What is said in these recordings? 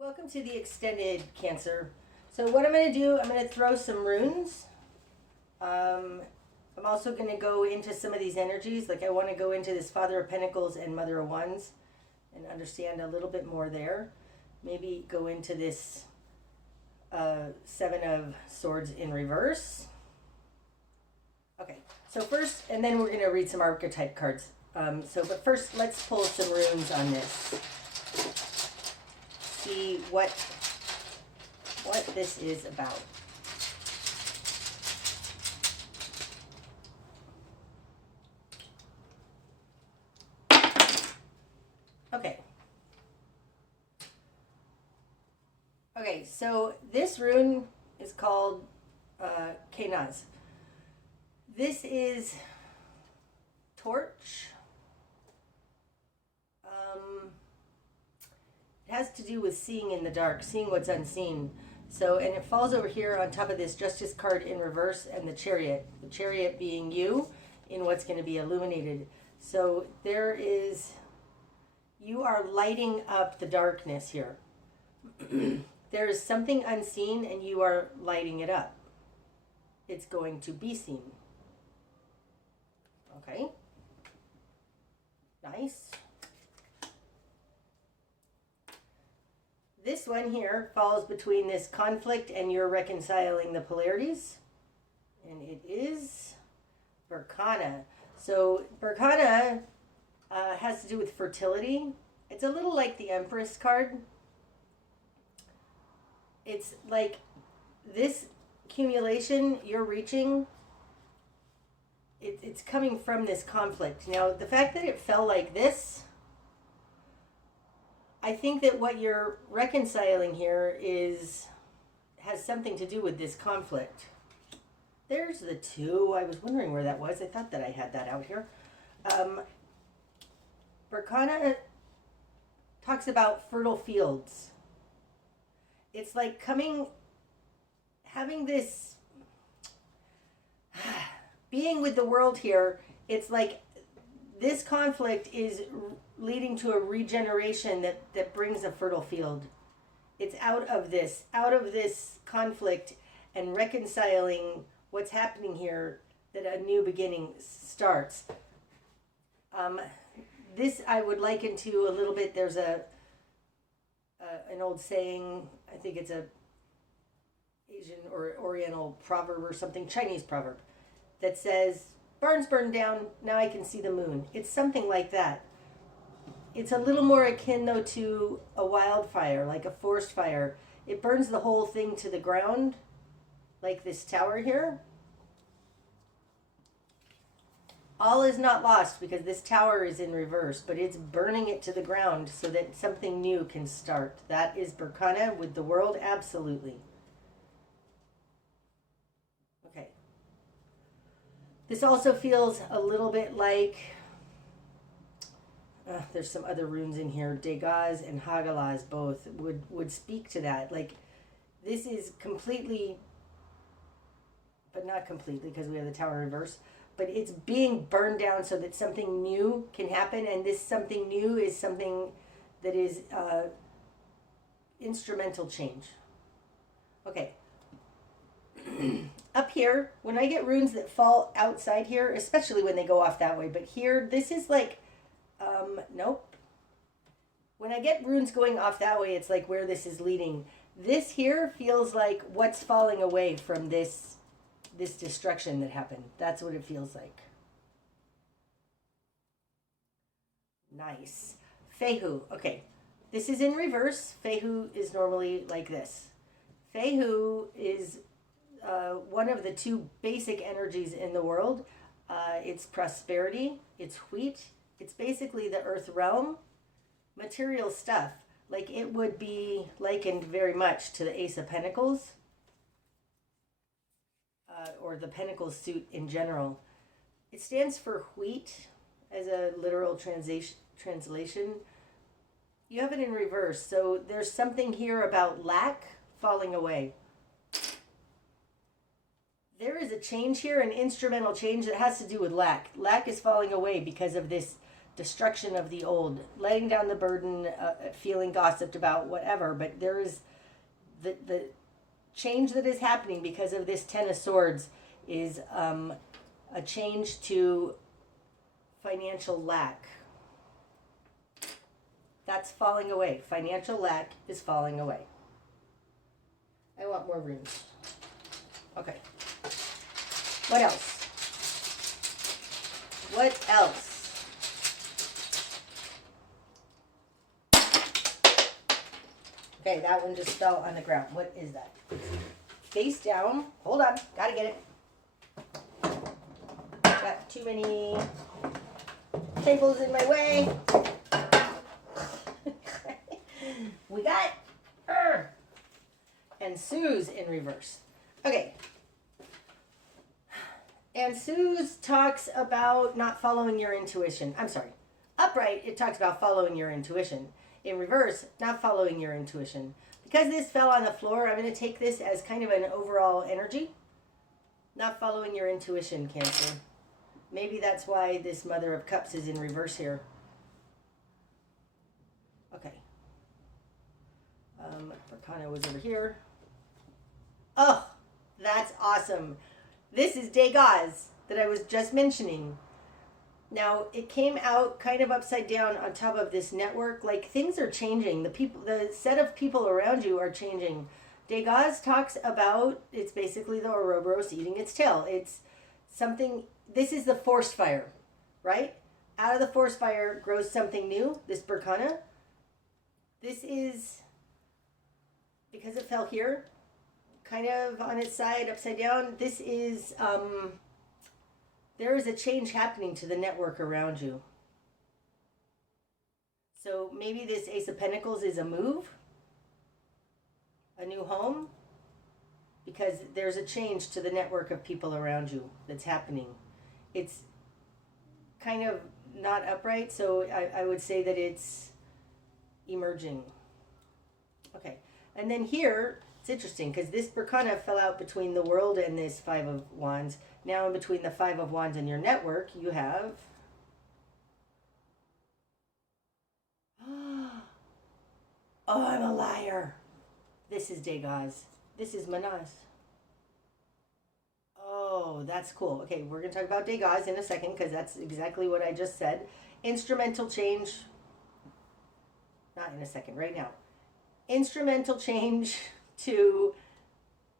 Welcome to the extended Cancer. So what I'm going to do, I'm going to throw some runes. I'm also going to go into some of these energies. Like I want to go into this Father of Pentacles and Mother of Wands and understand a little bit more there. Maybe go into this Seven of Swords in reverse. Okay, so first, and then we're going to read some archetype cards. But first, let's pull some runes on this. See what this is about. Okay. Okay, so this rune is called Kenaz. This is torch. It has to do with seeing in the dark, seeing what's unseen. So, and it falls over here on top of this Justice card in reverse and the Chariot being you in what's going to be illuminated. So you are lighting up the darkness here. There is something unseen and you are lighting it up. It's going to be seen. Okay. Nice. This one here falls between this conflict and you're reconciling the polarities. And it is Berkana. So Berkana has to do with fertility. It's a little like the Empress card. It's like this accumulation you're reaching, it's coming from this conflict. Now, the fact that it fell like this, I think that what you're reconciling here has something to do with this conflict. There's the two. I was wondering where that was. I thought that I had that out here. Berkana talks about fertile fields. It's like having this, being with the world here, it's like this conflict is leading to a regeneration that brings a fertile field. It's out of this conflict and reconciling what's happening here that a new beginning starts. This I would liken to a little bit. There's an old saying. I think it's a Asian or Oriental proverb or something, Chinese proverb, that says, "Barns burned down. Now I can see the moon." It's something like that. It's a little more akin, though, to a wildfire, like a forest fire. It burns the whole thing to the ground, like this tower here. All is not lost because this tower is in reverse, but it's burning it to the ground so that something new can start. That is Berkana with the world, absolutely. Okay. This also feels a little bit like... there's some other runes in here. Degaz and Hagalaz both would speak to that. Like, this is completely, but not completely because we have the tower in reverse, but it's being burned down so that something new can happen. And this something new is something that is instrumental change. Okay. Up here, when I get runes that fall outside here, especially when they go off that way, but here, this is like, nope. When I get runes going off that way, it's like where this is leading. This here feels like what's falling away from this destruction that happened. That's what it feels like. Nice. Fehu. Okay. This is in reverse. Fehu is normally like this. Fehu is one of the two basic energies in the world. It's prosperity. It's wheat. It's basically the earth realm, material stuff. Like it would be likened very much to the Ace of Pentacles or the Pentacles suit in general. It stands for wheat as a literal translation. You have it in reverse. So there's something here about lack falling away. There is a change here, an instrumental change that has to do with lack. Lack is falling away because of this destruction of the old, letting down the burden, feeling gossiped about, whatever. But there is the change that is happening because of this Ten of Swords is a change to financial lack. That's falling away. Financial lack is falling away. I want more runes. Okay. What else? What else? Okay, that one just fell on the ground. What is that? Face down. Hold on. Gotta get it. Got too many tables in my way. We got and Sue's in reverse. Okay. And Sue's talks about not following your intuition. I'm sorry. Upright, it talks about following your intuition. In reverse, not following your intuition. Because this fell on the floor, I'm going to take this as kind of an overall energy. Not following your intuition, Cancer. Maybe that's why this Mother of Cups is in reverse here. Okay. Arcana was over here. Oh, that's awesome. This is Degas that I was just mentioning. Now, it came out kind of upside down on top of this network. Like, things are changing. The set of people around you are changing. Degas talks about, it's basically the Ouroboros eating its tail. It's something, this is the forest fire, right? Out of the forest fire grows something new, this Berkana. This is, because it fell here, kind of on its side, upside down, this is, there is a change happening to the network around you. So maybe this Ace of Pentacles is a move, a new home, because there's a change to the network of people around you that's happening. It's kind of not upright, so I would say that it's emerging. Okay, and then here, it's interesting because this Berkana fell out between the World and this Five of Wands. Now in between the Five of Wands and your network, you have... Oh, I'm a liar. This is Degas. This is Manas. Oh, that's cool. Okay, we're going to talk about Degas in a second because that's exactly what I just said. Instrumental change. Not in a second, right now. Instrumental change to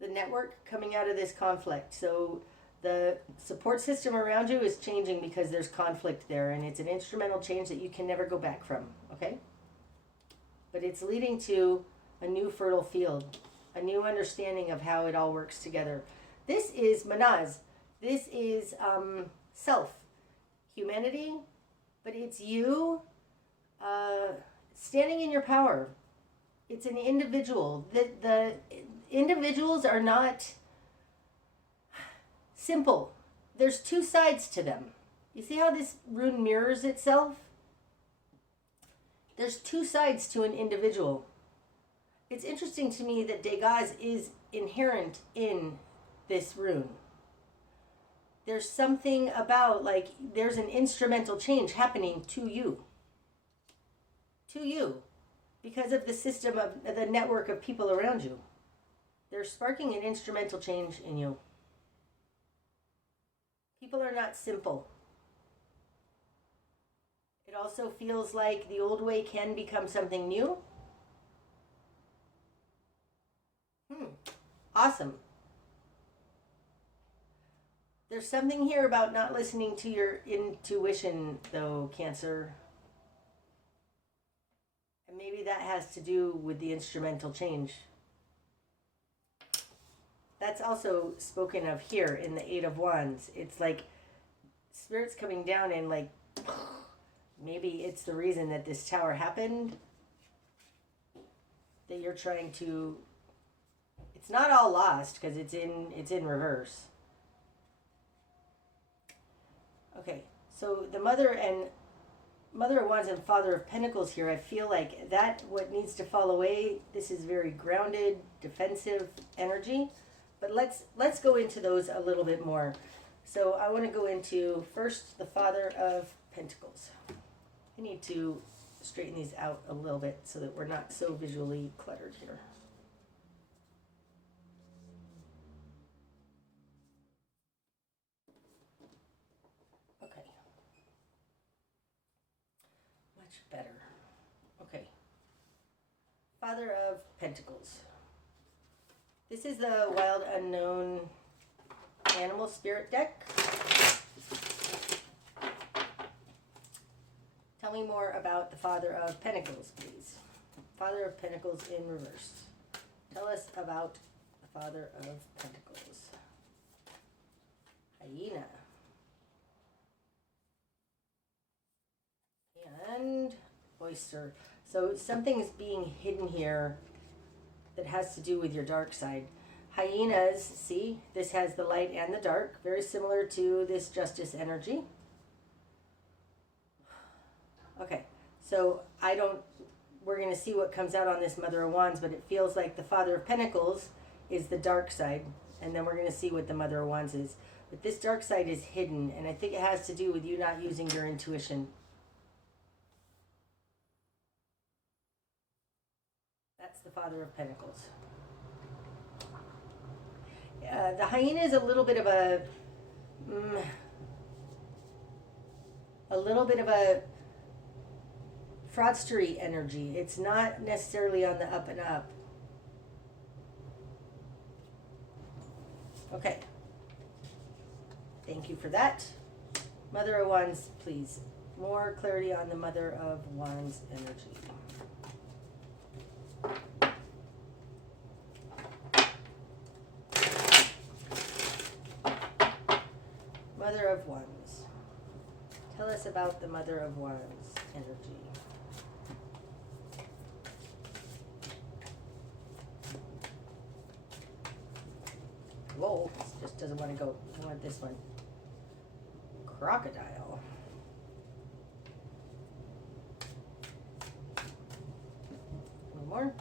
the network coming out of this conflict. So the support system around you is changing because there's conflict there, and it's an instrumental change that you can never go back from, okay? But it's leading to a new fertile field, a new understanding of how it all works together. This is Manaz. This is self, humanity, but it's you standing in your power. It's an individual. The individuals are not simple. There's two sides to them. You see how this rune mirrors itself? There's two sides to an individual. It's interesting to me that Degas is inherent in this rune. There's something about, like, there's an instrumental change happening to you. To you. Because of the system of the network of people around you. They're sparking an instrumental change in you. People are not simple. It also feels like the old way can become something new. Awesome. There's something here about not listening to your intuition, though, Cancer. And maybe that has to do with the instrumental change. That's also spoken of here in the Eight of Wands. It's like Spirit's coming down and like, maybe it's the reason that this tower happened. That you're trying to... It's not all lost because it's in reverse. Okay, so the Mother of Wands and Father of Pentacles here, I feel like that what needs to fall away. This is very grounded, defensive energy. But let's go into those a little bit more. So I want to go into first the Father of Pentacles. I need to straighten these out a little bit so that we're not so visually cluttered here. Okay. Much better. Okay. Father of Pentacles. This is the Wild Unknown Animal Spirit deck. Tell me more about the Father of Pentacles, please. Father of Pentacles in reverse. Tell us about the Father of Pentacles. Hyena. And oyster. So something's being hidden here that has to do with your dark side. Hyenas, see, this has the light and the dark, very similar to this justice energy. Okay, so we're going to see what comes out on this Mother of Wands, but it feels like the Father of Pentacles is the dark side, and then we're going to see what the Mother of Wands is. But this dark side is hidden, and I think it has to do with you not using your intuition. That's the Father of Pentacles. The hyena is a little bit of a fraudstery energy. It's not necessarily on the up and up. Okay. Thank you for that. Mother of Wands, please. More clarity on the Mother of Wands energy. Mother of Wands. Tell us about the Mother of Wands energy. Whoa, this just doesn't want to go. I want this one. Crocodile. One more.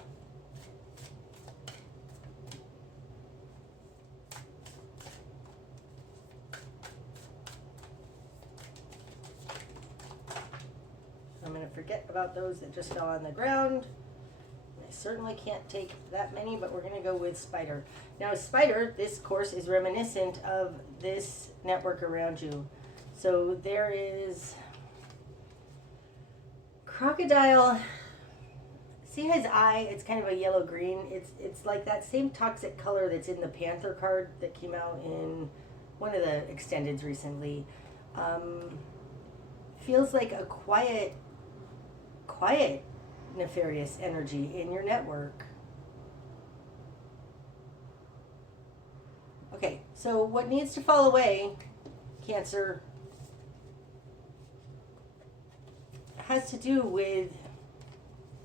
I'm going to forget about those that just fell on the ground. I certainly can't take that many, but we're going to go with spider. Now, spider, this course is reminiscent of this network around you. So there is crocodile. See his eye? It's kind of a yellow-green. It's like that same toxic color that's in the Panther card that came out in one of the extendeds recently. Feels like a quiet nefarious energy in your network. Okay, so what needs to fall away, Cancer, has to do with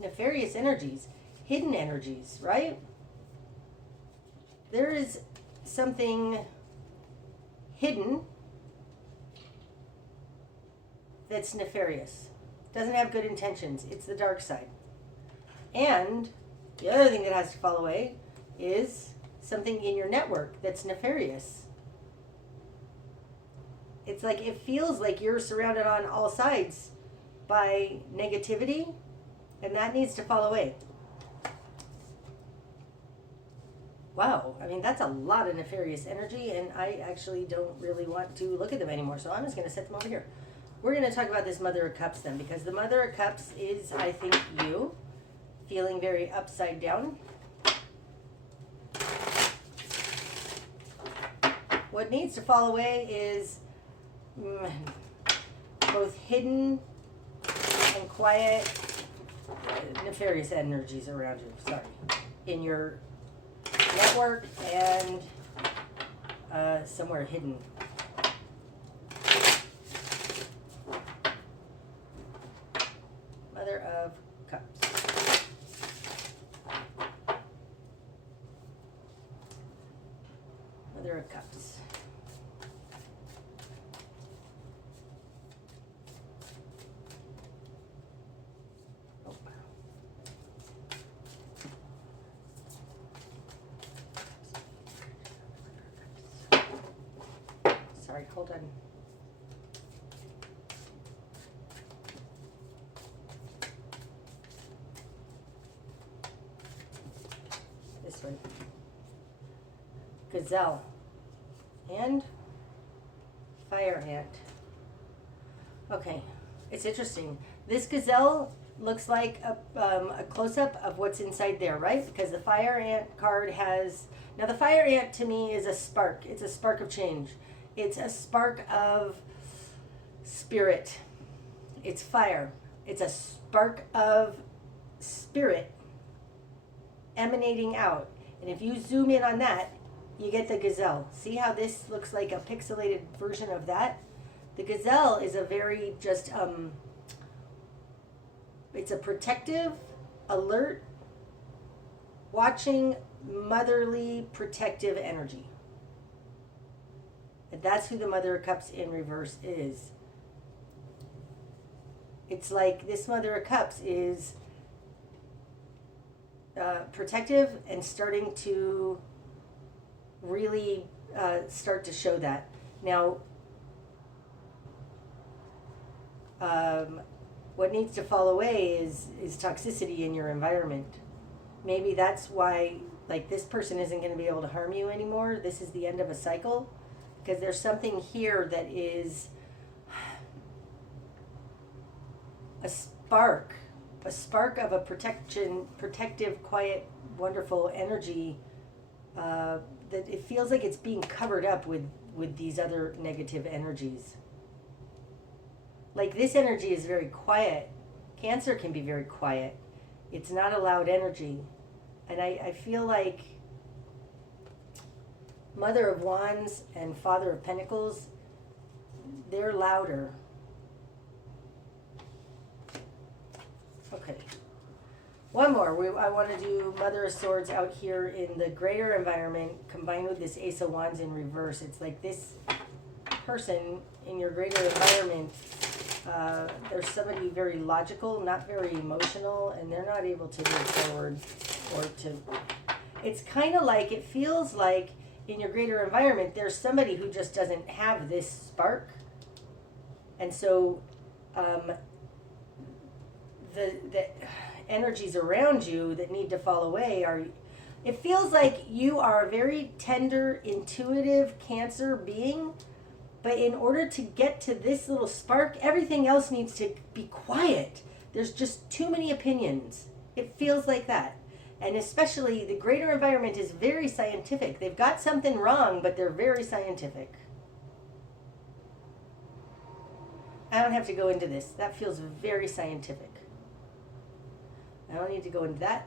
nefarious energies, hidden energies, right? There is something hidden that's nefarious. Doesn't have good intentions. It's the dark side. And the other thing that has to fall away is something in your network that's nefarious. It's like it feels like you're surrounded on all sides by negativity, and that needs to fall away. Wow, I mean, that's a lot of nefarious energy, and I actually don't really want to look at them anymore, so I'm just going to set them over here. We're going to talk about this Mother of Cups then, because the Mother of Cups is, I think, you feeling very upside down. What needs to fall away is both hidden and quiet nefarious energies around you. Sorry. In your network and somewhere hidden. Mother of Cups. Mother of Cups. Oh. Sorry, hold on. sorry. Gazelle. And fire ant. Okay, it's interesting. This gazelle looks like a close-up of what's inside there, right? Because the fire ant card has... Now, the fire ant to me is a spark. It's a spark of change. It's a spark of spirit. It's fire. It's a spark of spirit emanating out. And if you zoom in on that, you get the gazelle. See how this looks like a pixelated version of that? The gazelle is a very just, it's a protective, alert, watching, motherly, protective energy. And that's who the Mother of Cups in reverse is. It's like this Mother of Cups is protective and starting to really start to show that. Now, what needs to fall away is toxicity in your environment. Maybe that's why, like, this person isn't going to be able to harm you anymore. This is the end of a cycle, because there's something here that is a spark of a protective, quiet, wonderful energy that it feels like it's being covered up with these other negative energies. Like, this energy is very quiet. Cancer can be very quiet. It's not a loud energy. And I feel like Mother of Wands and Father of Pentacles, they're louder. Okay. One more. I want to do Mother of Swords out here in the greater environment combined with this Ace of Wands in reverse. It's like this person in your greater environment, there's somebody very logical, not very emotional, and they're not able to move forward or to... It's kind of like, it feels like in your greater environment, there's somebody who just doesn't have this spark. And so the energies around you that need to fall away are... It feels like you are a very tender, intuitive Cancer being, but in order to get to this little spark, everything else needs to be quiet. There's just too many opinions. It feels like that. And especially the greater environment is very scientific. They've got something wrong, but they're very scientific. I don't have to go into this. That feels very scientific. I don't need to go into that.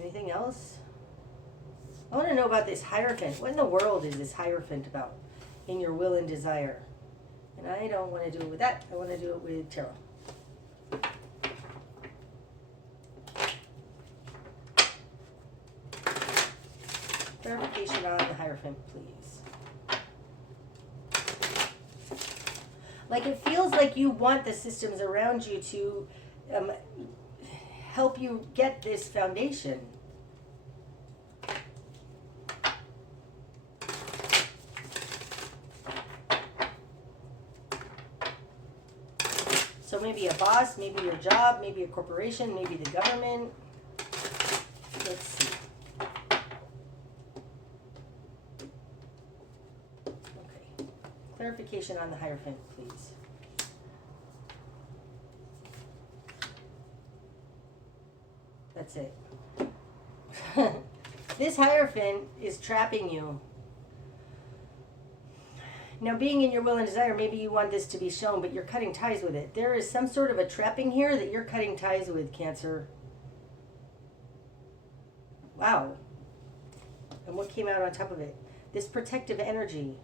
Anything else? I want to know about this Hierophant. What in the world is this Hierophant about in your will and desire? And I don't want to do it with that. I want to do it with tarot. Clarification on the Hierophant, please. Like, it feels like you want the systems around you to help you get this foundation. So maybe a boss, maybe your job, maybe a corporation, maybe the government. Let's see. Okay. Clarification on the Hierophant, please. That's it. This Hierophant is trapping you. Now, being in your will and desire, maybe you want this to be shown, but you're cutting ties with it. There is some sort of a trapping here that you're cutting ties with, Cancer. Wow. And what came out on top of it? This protective energy.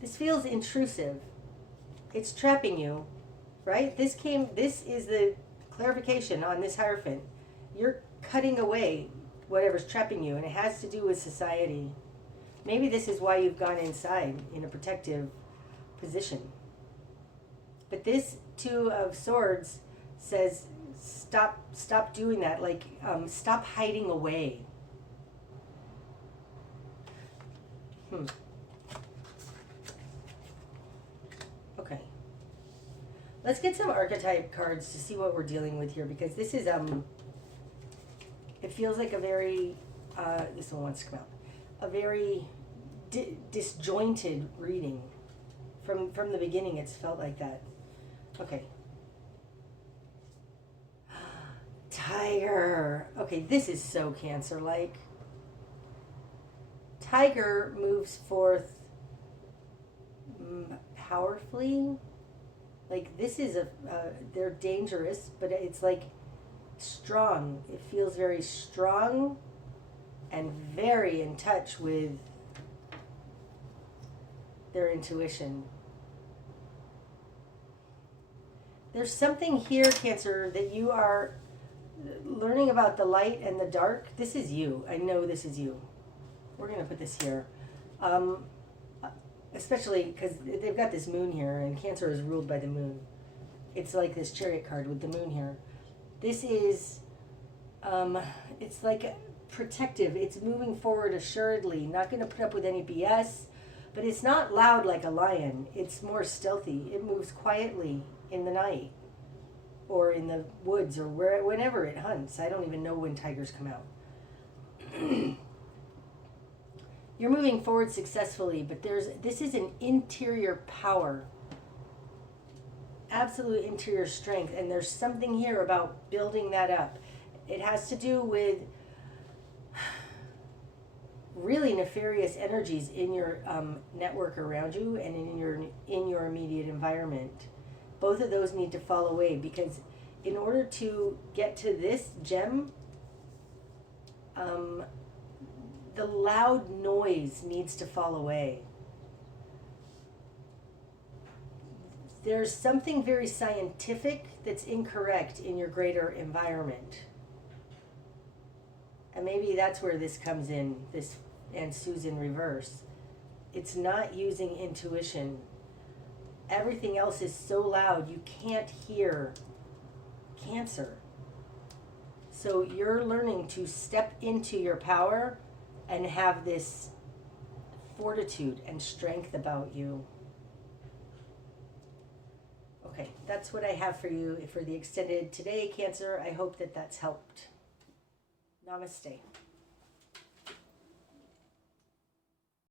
This feels intrusive. It's trapping you, right? This is the clarification on this Hierophant. You're cutting away whatever's trapping you, and it has to do with society. Maybe this is why you've gone inside in a protective position. But this Two of Swords says, stop doing that. Like, stop hiding away. Okay. Let's get some archetype cards to see what we're dealing with here, because this is It feels like a very, this one wants to come out, a very disjointed reading. From the beginning, it's felt like that. Okay. Tiger. Okay, this is so Cancer-like. Tiger moves forth powerfully. Like, this is they're dangerous, but it's like strong. It feels very strong and very in touch with their intuition. There's something here, Cancer, that you are learning about the light and the dark. This is you. I know this is you. We're going to put this here. Especially because they've got this moon here, and Cancer is ruled by the moon. It's like this Chariot card with the moon here. This is, it's like protective. It's moving forward assuredly, not going to put up with any BS, but it's not loud like a lion. It's more stealthy. It moves quietly in the night or in the woods or whenever it hunts. I don't even know when tigers come out. You're moving forward successfully, but this is an interior power, absolute interior strength, and there's something here about building that up. It has to do with really nefarious energies in your network around you and in your immediate environment. Both of those need to fall away, because in order to get to this gem, the loud noise needs to fall away. There's something very scientific that's incorrect in your greater environment. And maybe that's where this comes in, this and Susan reverse. It's not using intuition. Everything else is so loud you can't hear Cancer. So you're learning to step into your power and have this fortitude and strength about you. Okay, that's what I have for you for the extended today, Cancer. I hope that that's helped. Namaste.